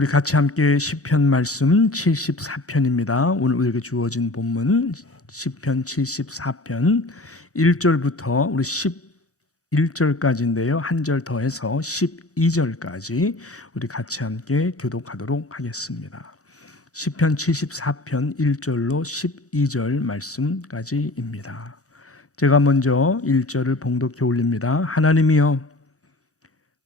우리 같이 함께 시편 말씀 74편입니다. 오늘 우리에게 주어진 본문 시편 74편 1절부터 우리 11절까지인데요. 한 절 더해서 12절까지 우리 같이 함께 교독하도록 하겠습니다. 시편 74편 1절로 12절 말씀까지입니다. 제가 먼저 1절을 봉독해 올립니다. 하나님이여,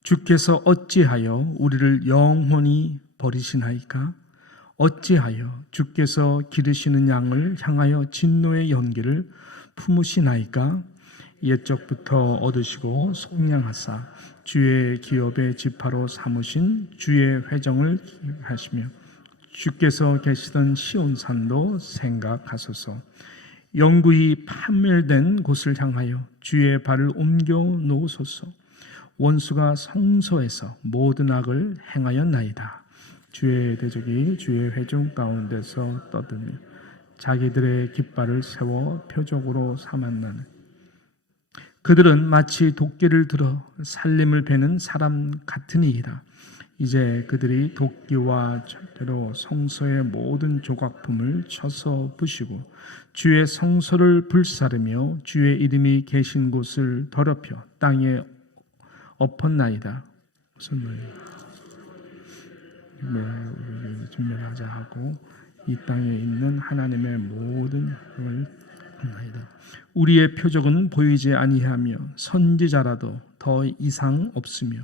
주께서 어찌하여 우리를 영원히 버리시나이까? 어찌하여 주께서 기르시는 양을 향하여 진노의 연기를 품으시나이까? 옛적부터 얻으시고 속량하사 주의 기업의 지파로 삼으신 주의 회정을 하시며 주께서 계시던 시온산도 생각하소서. 영구히 파멸된 곳을 향하여 주의 발을 옮겨 놓으소서. 원수가 성소에서 모든 악을 행하였나이다. 주의 대적이 주의 회중 가운데서 떠들며 자기들의 깃발을 세워 표적으로 삼았나니 그들은 마치 도끼를 들어 살림을 베는 사람 같으니이다. 이제 그들이 도끼와 철대로 성소의 모든 조각품을 쳐서 부시고 주의 성소를 불사르며 주의 이름이 계신 곳을 더럽혀 땅에 엎었나이다. 무슨 말이에요? 우리를 진멸하자 하고 이 땅에 있는 하나님의 모든 힘을 나이다. 우리의 표적은 보이지 아니하며 선지자라도 더 이상 없으며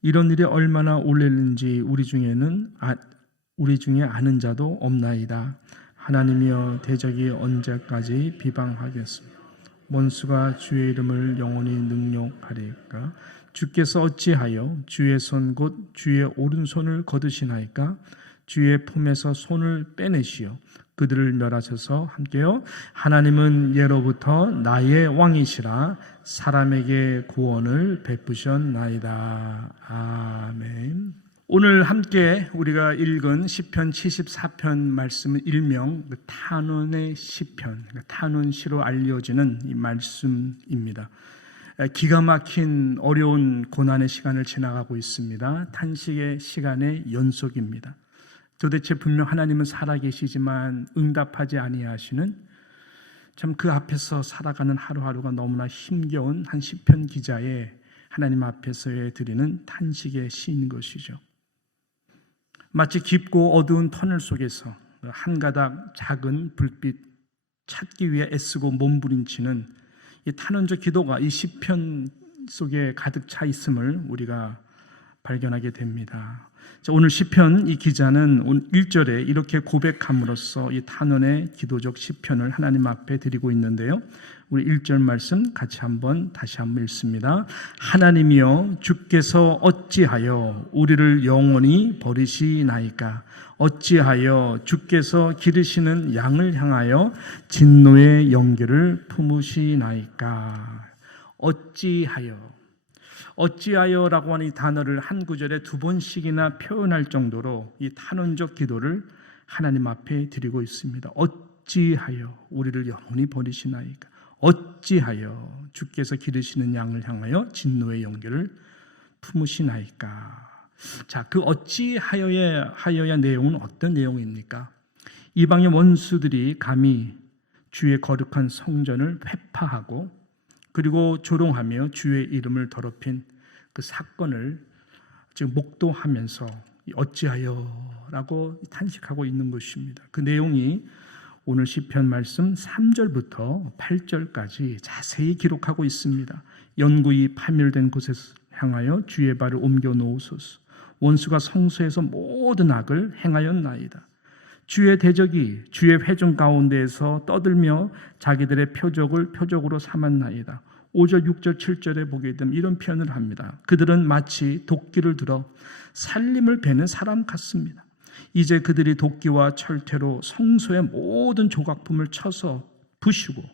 이런 일이 얼마나 오래는지 우리 중에 아는 자도 없나이다. 하나님이여, 대적이 언제까지 비방하겠습니까? 원수가 주의 이름을 영원히 능욕하리까? 주께서 어찌하여 주의 손 곧 주의 오른손을 거두시나이까? 주의 품에서 손을 빼내시어 그들을 멸하셔서 함께요. 하나님은 예로부터 나의 왕이시라 사람에게 구원을 베푸셨나이다. 아멘. 오늘 함께 우리가 읽은 시편 74편 말씀은 일명 탄원의 시편, 탄원시로 알려지는 이 말씀입니다. 기가 막힌 어려운 고난의 시간을 지나가고 있습니다. 탄식의 시간의 연속입니다. 도대체 분명 하나님은 살아계시지만 응답하지 아니하시는, 참 그 앞에서 살아가는 하루하루가 너무나 힘겨운 한 시편 기자의 하나님 앞에서의 드리는 탄식의 시인 것이죠. 마치 깊고 어두운 터널 속에서 한 가닥 작은 불빛 찾기 위해 애쓰고 몸부림치는 이 탄원적 기도가 이 시편 속에 가득 차 있음을 우리가 발견하게 됩니다. 자, 오늘 시편 이 기자는 1절에 이렇게 고백함으로써 이 탄원의 기도적 시편을 하나님 앞에 드리고 있는데요. 우리 1절 말씀 다시 한번 읽습니다. 하나님이여, 주께서 어찌하여 우리를 영원히 버리시나이까? 어찌하여 주께서 기르시는 양을 향하여 진노의 연기를 품으시나이까? 어찌하여라고 하는 이 단어를 한 구절에 2번씩이나 표현할 정도로 이 탄원적 기도를 하나님 앞에 드리고 있습니다. 어찌하여 우리를 영원히 버리시나이까? 어찌하여 주께서 기르시는 양을 향하여 진노의 연기를 품으시나이까? 자, 그 어찌하여의 내용은 어떤 내용입니까? 이방의 원수들이 감히 주의 거룩한 성전을 회파하고 그리고 조롱하며 주의 이름을 더럽힌 그 사건을 지금 목도하면서 어찌하여라고 탄식하고 있는 것입니다. 그 내용이 오늘 시편 말씀 3절부터 8절까지 자세히 기록하고 있습니다. 영구히 파멸된 곳에서 향하여 주의 발을 옮겨 놓으소서. 원수가 성소에서 모든 악을 행하였나이다. 주의 대적이 주의 회중 가운데에서 떠들며 자기들의 표적을 표적으로 삼았나이다. 5절, 6절, 7절에 보게 되면 이런 표현을 합니다. 그들은 마치 도끼를 들어 살림을 베는 사람 같습니다. 이제 그들이 도끼와 철퇴로 성소의 모든 조각품을 쳐서 부시고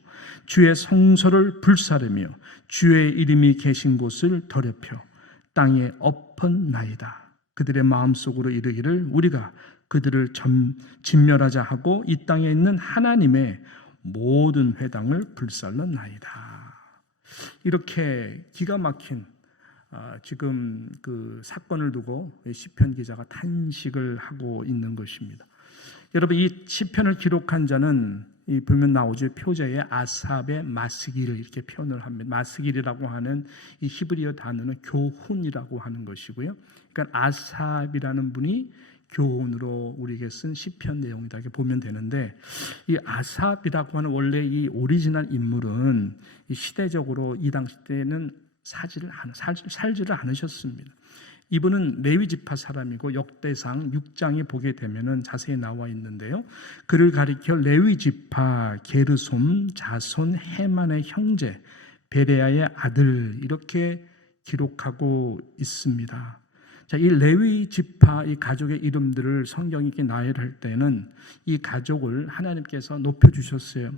주의 성소를 불사르며 주의 이름이 계신 곳을 더럽혀 땅에 엎었나이다. 그들의 마음속으로 이르기를 우리가 그들을 진멸하자 하고 이 땅에 있는 하나님의 모든 회당을 불살랐나이다. 이렇게 기가 막힌 지금 그 사건을 두고 시편 기자가 탄식을 하고 있는 것입니다. 여러분, 이 시편을 기록한 자는 이 보면 나오죠. 표제에 아삽의 마스기를 이렇게 표현을 합니다. 마스기라고 하는 이 히브리어 단어는 교훈이라고 하는 것이고요. 그러니까 아삽이라는 분이 교훈으로 우리에게 쓴 시편 내용이다 이렇게 보면 되는데, 이 아삽이라고 하는 원래 이 오리지널 인물은 이 시대적으로 이 당시 때는 살지를 않으셨습니다. 이분은 레위 지파 사람이고 역대상 6장에 보게 되면은 자세히 나와 있는데요. 그를 가리켜 레위 지파 게르솜 자손 헤만의 형제 베레아의 아들 이렇게 기록하고 있습니다. 자, 이 레위 지파 이 가족의 이름들을 성경이 이렇게 나열할 때는 이 가족을 하나님께서 높여 주셨어요.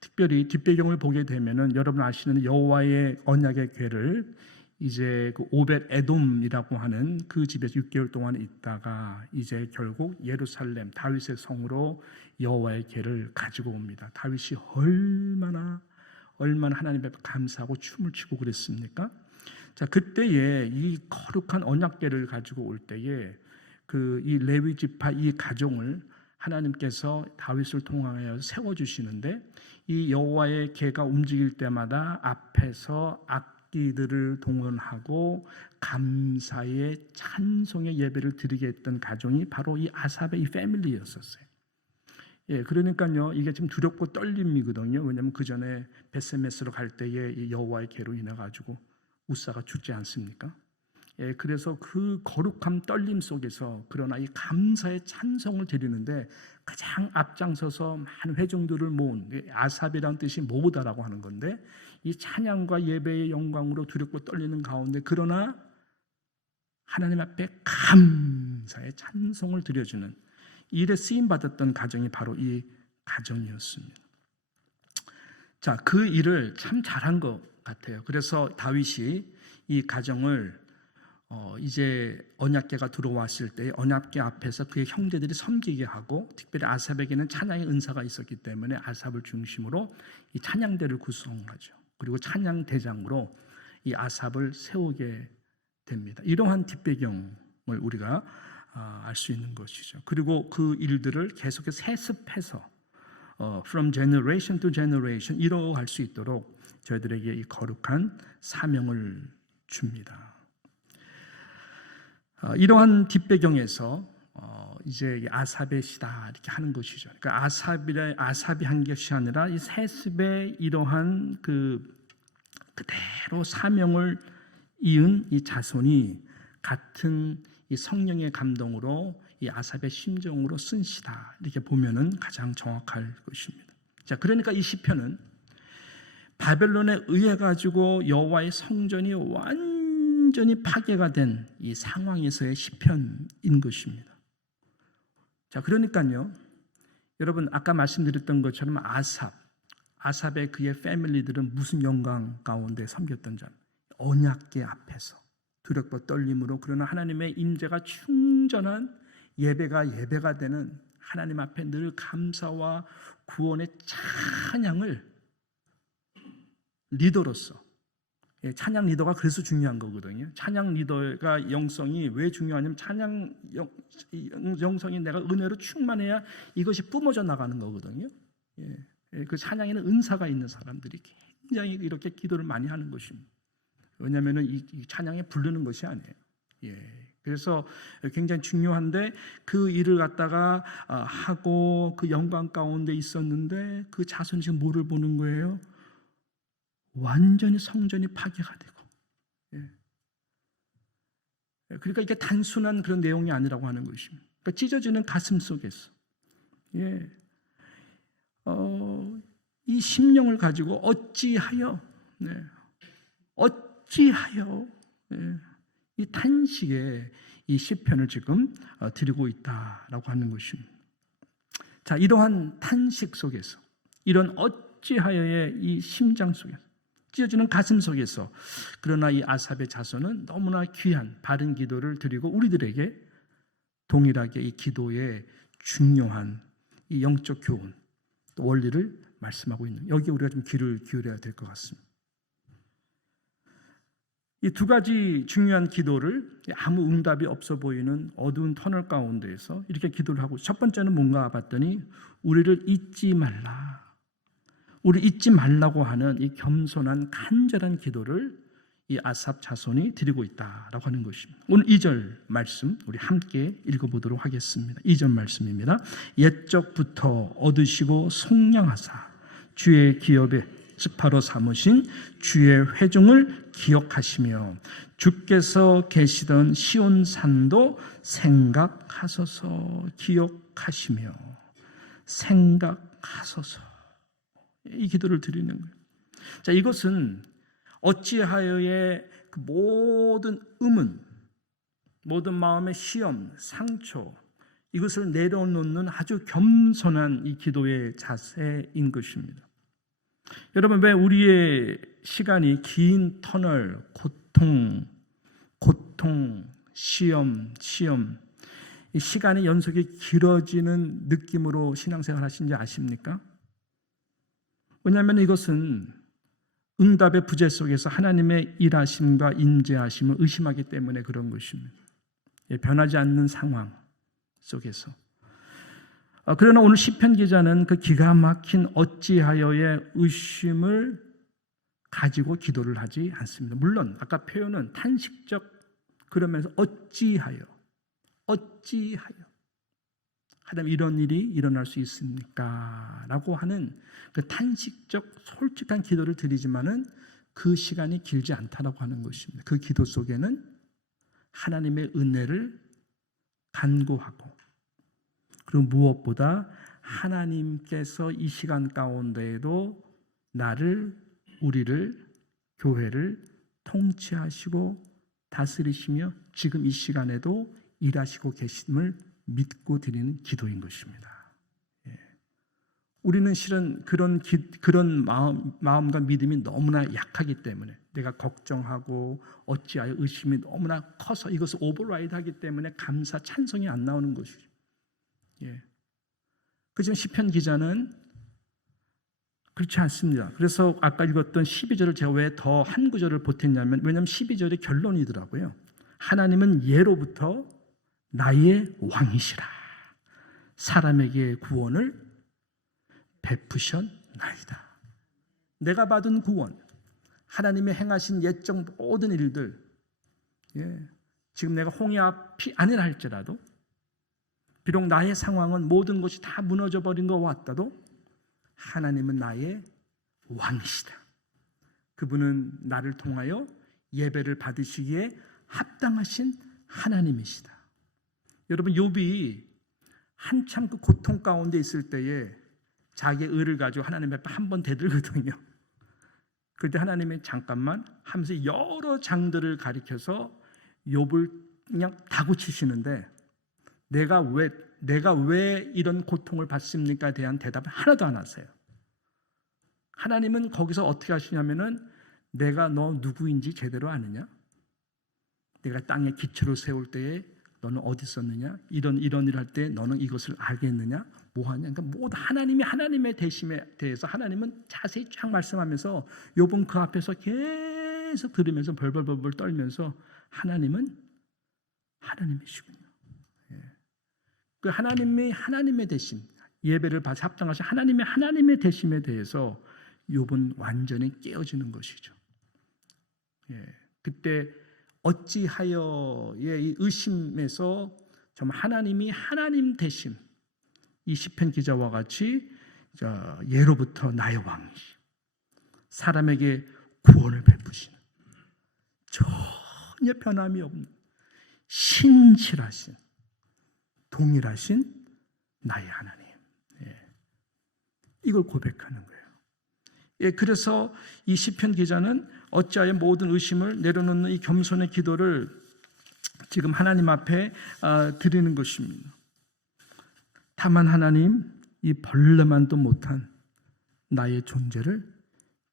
특별히 뒷배경을 보게 되면은 여러분 아시는 여호와의 언약의 궤를 이제 그 오벳 에돔이라고 하는 그 집에서 6개월 동안 있다가 이제 결국 예루살렘 다윗의 성으로 여호와의 궤를 가지고 옵니다. 다윗이 얼마나 하나님 앞에 감사하고 춤을 추고 그랬습니까? 자, 그때에 이 거룩한 언약궤를 가지고 올 때에 그 이 레위 지파 이 가족을 하나님께서 다윗을 통하여 세워 주시는데, 이 여호와의 궤가 움직일 때마다 앞에서 악기들을 동원하고 감사의 찬송의 예배를 드리게 했던 가정이 바로 이 아삽의 이 패밀리였었어요. 예, 그러니까요, 이게 지금 두렵고 떨림이거든요. 왜냐하면 그 전에 베세메스로 갈 때에 이 여호와의 궤로 인해 가지고 우사가 죽지 않습니까? 예, 그래서 그 거룩함 떨림 속에서 그러나 이 감사의 찬송을 드리는데 가장 앞장서서 많은 회중들을 모은, 아삽이라는 뜻이 모으다라고 하는 건데, 이 찬양과 예배의 영광으로 두렵고 떨리는 가운데 그러나 하나님 앞에 감사의 찬송을 드려주는 일에 쓰임받았던 가정이 바로 이 가정이었습니다. 자, 그 일을 참 잘한 것 같아요. 그래서 다윗이 이 가정을 이제 언약궤가 들어왔을 때 언약궤 앞에서 그의 형제들이 섬기게 하고, 특별히 아삽에게는 찬양의 은사가 있었기 때문에 아삽을 중심으로 이 찬양대를 구성하죠. 그리고 찬양 대장으로 이 아삽을 세우게 됩니다. 이러한 뒷배경을 우리가 알 수 있는 것이죠. 그리고 그 일들을 계속해서 세습해서 from generation to generation 이뤄갈 수 있도록 저희들에게 이 거룩한 사명을 줍니다. 이러한 뒷배경에서 이제 아삽의 시다 이렇게 하는 것이죠. 그러니까 아삽이 한 것이 아니라 이 세습의 이러한 그대로 사명을 이은 이 자손이 같은 이 성령의 감동으로 이 아삽의 심정으로 쓴 시다 이렇게 보면은 가장 정확할 것입니다. 자, 그러니까 이 시편은 바벨론에 의해 가지고 여호와의 성전이 완전히 파괴가 된 이 상황에서의 시편인 것입니다. 자, 그러니까요, 여러분 아까 말씀드렸던 것처럼 아삽의 그의 패밀리들은 무슨 영광 가운데 섬겼던 자, 언약궤 앞에서 두렵고 떨림으로, 그러나 하나님의 임재가 충전한 예배가 되는 하나님 앞에 늘 감사와 구원의 찬양을 리더로서, 찬양 리더가 그래서 중요한 거거든요. 찬양 리더가 영성이 왜 중요하냐면 찬양 영성이 내가 은혜로 충만해야 이것이 뿜어져 나가는 거거든요. 그 찬양에는 은사가 있는 사람들이 굉장히 이렇게 기도를 많이 하는 것입니다. 왜냐하면 이 찬양에 부르는 것이 아니에요. 그래서 굉장히 중요한데, 그 일을 갖다가 하고 그 영광 가운데 있었는데 그 자손이 지금 뭐를 보는 거예요? 완전히 성전이 파괴가 되고. 그러니까 이게 단순한 그런 내용이 아니라고 하는 것입니다. 그러니까 찢어지는 가슴 속에서 이 심령을 가지고 어찌하여 이 탄식에 이 시편을 지금 드리고 있다라고 하는 것입니다. 자, 이러한 탄식 속에서, 이런 어찌하여의 이 심장 속에서, 찢어지는 가슴 속에서, 그러나 이 아삽의 자손은 너무나 귀한 바른 기도를 드리고 우리들에게 동일하게 이 기도의 중요한 이 영적 교훈, 또 원리를 말씀하고 있는, 여기에 우리가 좀 귀를 기울여야 될 것 같습니다. 이 두 가지 중요한 기도를 아무 응답이 없어 보이는 어두운 터널 가운데에서 이렇게 기도를 하고, 첫 번째는 뭔가 봤더니 우리를 잊지 말라, 우리 잊지 말라고 하는 이 겸손한 간절한 기도를 이 아삽 자손이 드리고 있다라고 하는 것입니다. 오늘 2절 말씀 우리 함께 읽어보도록 하겠습니다. 2절 말씀입니다. 옛적부터 얻으시고 속량하사 주의 기업에 습하로 삼으신 주의 회중을 기억하시며 주께서 계시던 시온산도 생각하소서. 기억하시며 생각하소서. 이 기도를 드리는 거예요. 자, 이것은 어찌하여의 그 모든 의문, 모든 마음의 시험, 상처, 이것을 내려놓는 아주 겸손한 이 기도의 자세인 것입니다. 여러분, 왜 우리의 시간이 긴 터널, 고통, 시험, 이 시간의 연속이 길어지는 느낌으로 신앙생활 하신지 아십니까? 왜냐하면 이것은 응답의 부재 속에서 하나님의 일하심과 인재하심을 의심하기 때문에 그런 것입니다. 변하지 않는 상황 속에서. 그러나 오늘 시편 기자는 그 기가 막힌 어찌하여의 의심을 가지고 기도를 하지 않습니다. 물론 아까 표현은 탄식적, 그러면서 어찌하여 하나님 이런 일이 일어날 수 있습니까? 라고 하는 그 탄식적 솔직한 기도를 드리지만은 그 시간이 길지 않다라고 하는 것입니다. 그 기도 속에는 하나님의 은혜를 간구하고, 그리고 무엇보다 하나님께서 이 시간 가운데에도 우리를, 교회를 통치하시고 다스리시며 지금 이 시간에도 일하시고 계심을 믿고 드리는 기도인 것입니다. 우리는 실은 그런 마음과 믿음이 너무나 약하기 때문에, 내가 걱정하고 어찌하여 의심이 너무나 커서 이것을 오버라이드하기 때문에 감사, 찬송이 안 나오는 것이죠. 그지만 시편 기자는 그렇지 않습니다. 그래서 아까 읽었던 12절을 제가 왜 더 한 구절을 보탰냐면, 왜냐하면 12절의 결론이더라고요. 하나님은 예로부터 나의 왕이시라. 사람에게 구원을 베푸셨나이다. 내가 받은 구원, 하나님의 행하신 옛적 모든 일들, 지금 내가 홍해 앞이 아니라 할지라도, 비록 나의 상황은 모든 것이 다 무너져 버린 것 같아도 하나님은 나의 왕이시다. 그분은 나를 통하여 예배를 받으시기에 합당하신 하나님이시다. 여러분, 욥이 한참 그 고통 가운데 있을 때에 자기의 의를 가지고 하나님 앞에 한 번 대들거든요. 그때 하나님이 잠깐만 하면서 여러 장들을 가리켜서 욥을 그냥 다구치시는데, 내가 왜 이런 고통을 받습니까? 대한 대답을 하나도 안 하세요. 하나님은 거기서 어떻게 하시냐면은, 내가 너 누구인지 제대로 아느냐? 내가 땅에 기초를 세울 때에 너는 어디 있었느냐? 이런 일을 할 때 너는 이것을 알겠느냐? 뭐하냐? 그러니까 모두 하나님의 대심에 대해서 하나님은 자세히 쫙 말씀하면서, 욥은 그 앞에서 계속 들으면서 벌벌 떨면서 하나님은 하나님이시군요. 그 하나님의 대심, 예배를 받아 합당하신 하나님의 대심에 대해서 욥은 완전히 깨어지는 것이죠. 그때 어찌하여의 이 의심에서 정말 하나님이 하나님 대심, 이 시편 기자와 같이 예로부터 나의 왕이시, 사람에게 구원을 베푸시는, 전혀 변함이 없는 신실하신, 동일하신 나의 하나님. 이걸 고백하는 거예요. 그래서 이 시편 기자는 어찌하여 모든 의심을 내려놓는 이 겸손의 기도를 지금 하나님 앞에 드리는 것입니다. 다만 하나님, 이 벌레만도 못한 나의 존재를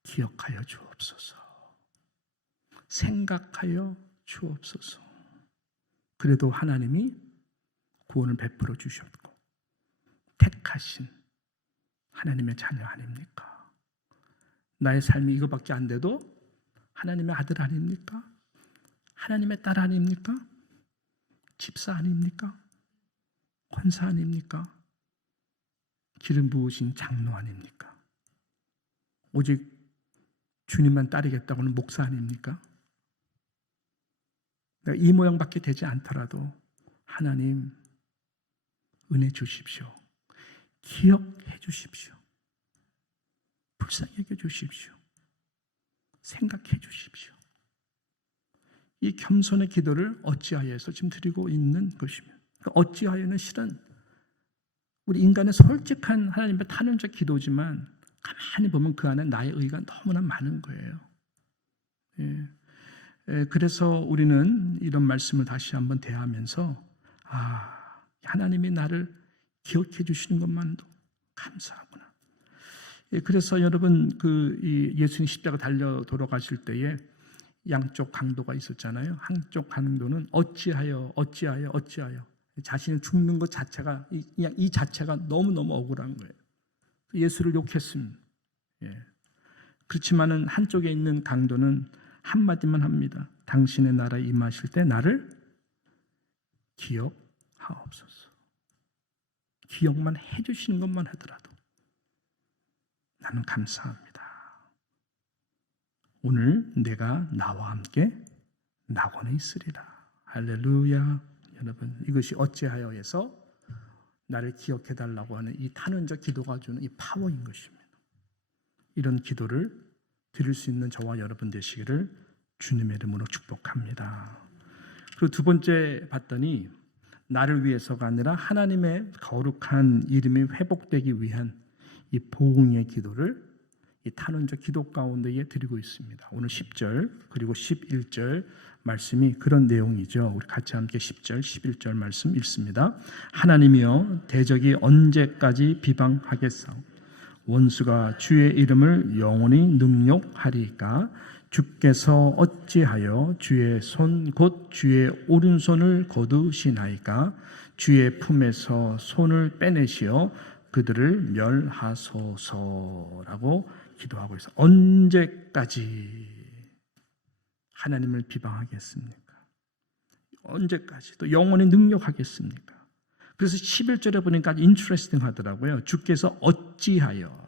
기억하여 주옵소서. 생각하여 주옵소서. 그래도 하나님이 구원을 베풀어 주셨고 택하신 하나님의 자녀 아닙니까? 나의 삶이 이거밖에 안 돼도 하나님의 아들 아닙니까? 하나님의 딸 아닙니까? 집사 아닙니까? 권사 아닙니까? 기름 부으신 장로 아닙니까? 오직 주님만 따르겠다고는 목사 아닙니까? 내가 이 모양밖에 되지 않더라도 하나님 은혜 주십시오. 기억해 주십시오. 불쌍히 여겨 주십시오. 생각해 주십시오. 이 겸손의 기도를 어찌하여서 지금 드리고 있는 것이며, 어찌하여는 실은 우리 인간의 솔직한 하나님의 탄원적 기도지만 가만히 보면 그 안에 나의 의가 너무나 많은 거예요. 그래서 우리는 이런 말씀을 다시 한번 대하면서 하나님이 나를 기억해 주시는 것만도 감사하구나. 그래서 여러분 예수님 십자가 달려 돌아가실 때에 양쪽 강도가 있었잖아요. 한쪽 강도는 어찌하여 자신이 죽는 것 자체가 그냥 이 자체가 너무너무 억울한 거예요. 예수를 욕했습니다. 그렇지만은 한쪽에 있는 강도는 한마디만 합니다. 당신의 나라에 임하실 때 나를 기억하옵소서. 기억만 해주시는 것만 하더라도 나는 감사합니다. 오늘 내가 나와 함께 낙원에 있으리라. 할렐루야. 여러분, 이것이 어찌하여에서 나를 기억해달라고 하는 이 탄원적 기도가 주는 이 파워인 것입니다. 이런 기도를 드릴 수 있는 저와 여러분 되시기를 주님의 이름으로 축복합니다. 그리고 두 번째 봤더니 나를 위해서가 아니라 하나님의 거룩한 이름이 회복되기 위한 이 보응의 기도를 이 탄원적 기도 가운데에 드리고 있습니다. 오늘 10절 그리고 11절 말씀이 그런 내용이죠. 우리 같이 함께 10절, 11절 말씀 읽습니다. 하나님이여 대적이 언제까지 비방하겠사오? 원수가 주의 이름을 영원히 능욕하리까? 주께서 어찌하여 주의 손 곧 주의 오른손을 거두시나이까? 주의 품에서 손을 빼내시어 그들을 멸하소서라고 기도하고 있어요. 언제까지 하나님을 비방하겠습니까? 언제까지 또 영원히 능욕하겠습니까? 그래서 11절에 보니까 인트레스팅 하더라고요. 주께서 어찌하여가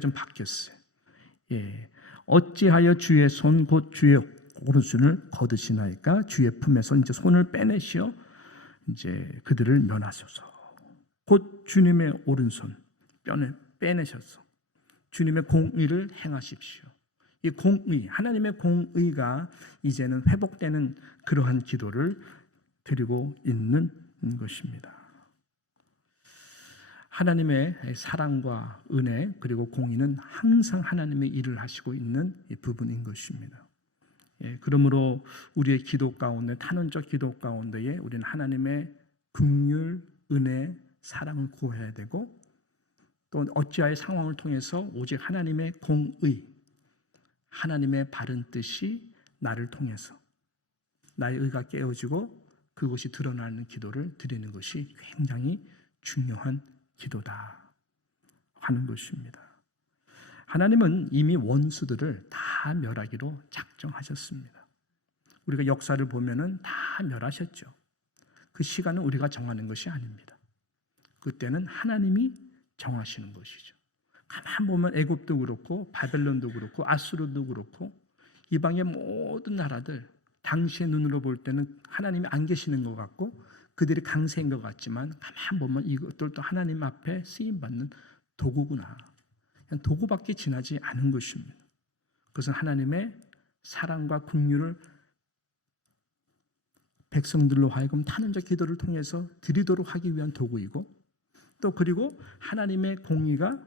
좀 바뀌었어요. 어찌하여 주의 손 곧 주의 오른손을 거두시나이까? 주의 품에서 이제 손을 빼내시어 이제 그들을 면하소서. 곧 주님의 오른손 빼내셔서 주님의 공의를 행하십시오. 이 공의, 하나님의 공의가 이제는 회복되는 그러한 기도를 드리고 있는 것입니다. 하나님의 사랑과 은혜 그리고 공의는 항상 하나님의 일을 하시고 있는 부분인 것입니다. 그러므로 우리의 기도 가운데, 탄원적 기도 가운데에 우리는 하나님의 긍휼, 은혜, 사랑을 구해야 되고, 또 어찌하여 상황을 통해서 오직 하나님의 공의, 하나님의 바른 뜻이 나를 통해서 나의 의가 깨어지고 그것이 드러나는 기도를 드리는 것이 굉장히 중요한 기도다 하는 것입니다. 하나님은 이미 원수들을 다 멸하기로 작정하셨습니다. 우리가 역사를 보면은 다 멸하셨죠. 그 시간은 우리가 정하는 것이 아닙니다. 그때는 하나님이 정하시는 것이죠. 가만 보면 애굽도 그렇고 바벨론도 그렇고 아수르도 그렇고 이방의 모든 나라들 당시의 눈으로 볼 때는 하나님이 안 계시는 것 같고 그들이 강세인 것 같지만 가만 보면 이것들도 하나님 앞에 쓰임받는 도구구나. 그냥 도구밖에 지나지 않은 것입니다. 그것은 하나님의 사랑과 긍휼을 백성들로 하여금 탄원적 기도를 통해서 드리도록 하기 위한 도구이고, 또 그리고 하나님의 공의가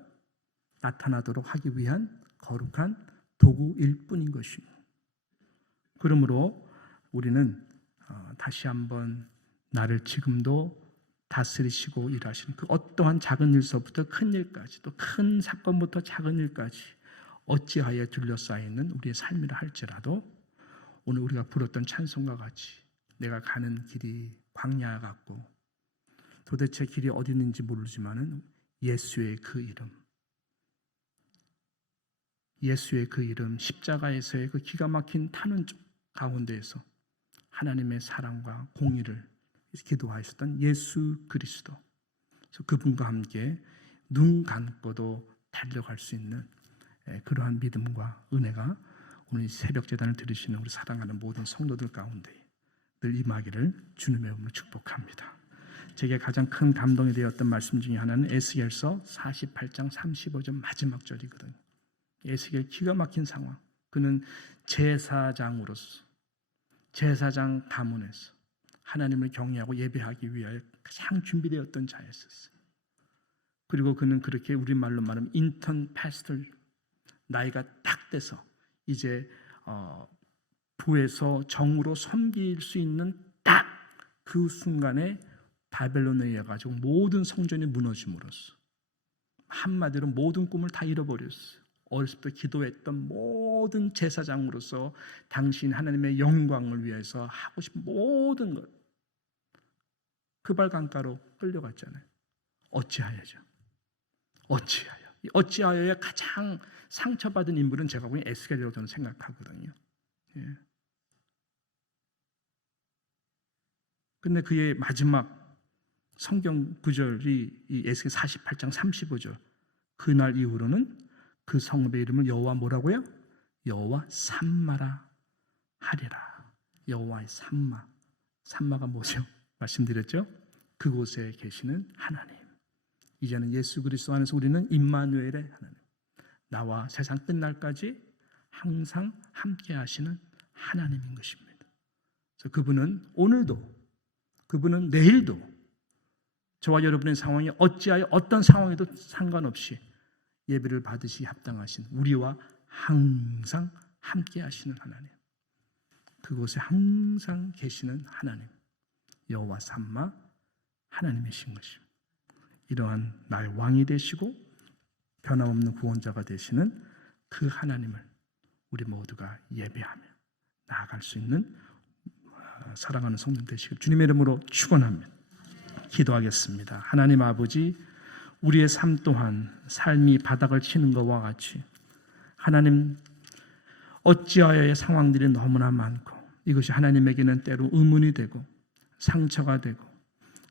나타나도록 하기 위한 거룩한 도구일 뿐인 것입니다. 그러므로 우리는 다시 한번 나를 지금도 다스리시고 일하시는 그 어떠한 작은 일서부터 큰 일까지, 또 큰 사건부터 작은 일까지 어찌하여 둘러싸이는 우리의 삶이라 할지라도 오늘 우리가 부렀던 찬송과 같이 내가 가는 길이 광야 같고 도대체 길이 어디 있는지 모르지만은 예수의 그 이름 십자가에서의 그 기가 막힌 탄원 가운데에서 하나님의 사랑과 공의를 기도하셨던 예수 그리스도, 그분과 함께 눈 감고도 달려갈 수 있는 그러한 믿음과 은혜가 오늘 새벽 제단을 들으시는 우리 사랑하는 모든 성도들 가운데 늘 임하기를 주님의 이름으로 축복합니다. 제게 가장 큰 감동이 되었던 말씀 중에 하나는 에스겔서 48장 35절 마지막 절이거든요. 에스겔 기가 막힌 상황. 그는 제사장으로서 제사장 가문에서 하나님을 경외하고 예배하기 위하여 가장 준비되었던 자였었어요. 그리고 그는 그렇게 우리말로 말하면 인턴 패스터, 나이가 딱 돼서 이제 부에서 정으로 섬길 수 있는 딱 그 순간에 바벨론에 의해 가지고 모든 성전이 무너짐으로써 한마디로 모든 꿈을 다 잃어버렸어요. 어렸을 때 기도했던 모든 제사장으로서 당신 하나님의 영광을 위해서 하고 싶은 모든 것 그발강가로 끌려갔잖아요. 어찌하여죠? 어찌하여의 가장 상처받은 인물은 제가 보기엔 에스겔이라고 저는 생각하거든요. 예. 근데 그의 마지막 성경 구절이 이 에스겔 48장 35절. 그날 이후로는 그 성읍의 이름을 여호와 뭐라고요? 여호와 삼마라 하리라. 여호와의 삼마. 삼마가 뭐죠? 말씀드렸죠? 그곳에 계시는 하나님. 이제는 예수 그리스도 안에서 우리는 임마누엘의 하나님. 나와 세상 끝날까지 항상 함께 하시는 하나님인 것입니다. 그래서 그분은 오늘도, 그분은 내일도, 저와 여러분의 상황이 어찌하여 어떤 상황에도 상관없이 예배를 받으시 합당하신 우리와 항상 함께 하시는 하나님, 그곳에 항상 계시는 하나님, 여호와 삼마 하나님이신 것입니다. 이러한 나의 왕이 되시고 변함없는 구원자가 되시는 그 하나님을 우리 모두가 예배하며 나아갈 수 있는 사랑하는 성도 되시길 주님의 이름으로 축원합니다. 기도하겠습니다. 하나님 아버지, 우리의 삶 또한 삶이 바닥을 치는 것과 같이 하나님 어찌하여의 상황들이 너무나 많고 이것이 하나님에게는 때로 의문이 되고 상처가 되고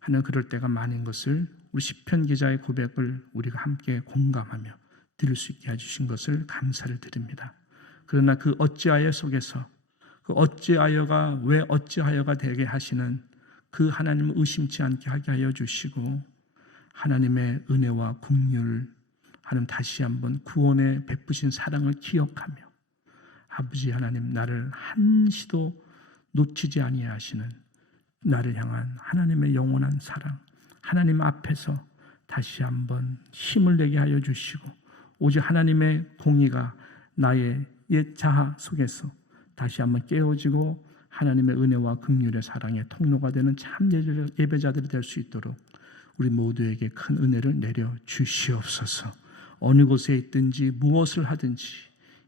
하는 그럴 때가 많은 것을 우리 시편 기자의 고백을 우리가 함께 공감하며 들을 수 있게 해주신 것을 감사를 드립니다. 그러나 그 어찌하여 속에서 그 어찌하여가 왜 어찌하여가 되게 하시는 그 하나님을 의심치 않게 하게 하여 주시고 하나님의 은혜와 긍휼 하나님 다시 한번 구원에 베푸신 사랑을 기억하며 아버지 하나님 나를 한시도 놓치지 아니하시는 나를 향한 하나님의 영원한 사랑 하나님 앞에서 다시 한번 힘을 내게 하여 주시고 오직 하나님의 공의가 나의 옛 자아 속에서 다시 한번 깨어지고 하나님의 은혜와 긍휼의 사랑의 통로가 되는 참 예배자들이 될 수 있도록 우리 모두에게 큰 은혜를 내려 주시옵소서. 어느 곳에 있든지 무엇을 하든지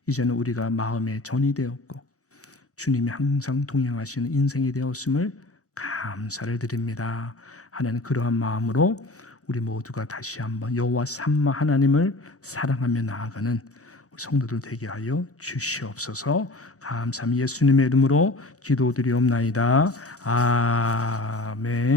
이제는 우리가 마음의 전이 되었고 주님이 항상 동행하시는 인생이 되었음을 감사를 드립니다. 하나님 그러한 마음으로 우리 모두가 다시 한번 여호와 삼마 하나님을 사랑하며 나아가는 성도들 되게 하여 주시옵소서. 감사합니다. 예수님의 이름으로 기도드리옵나이다. 아멘.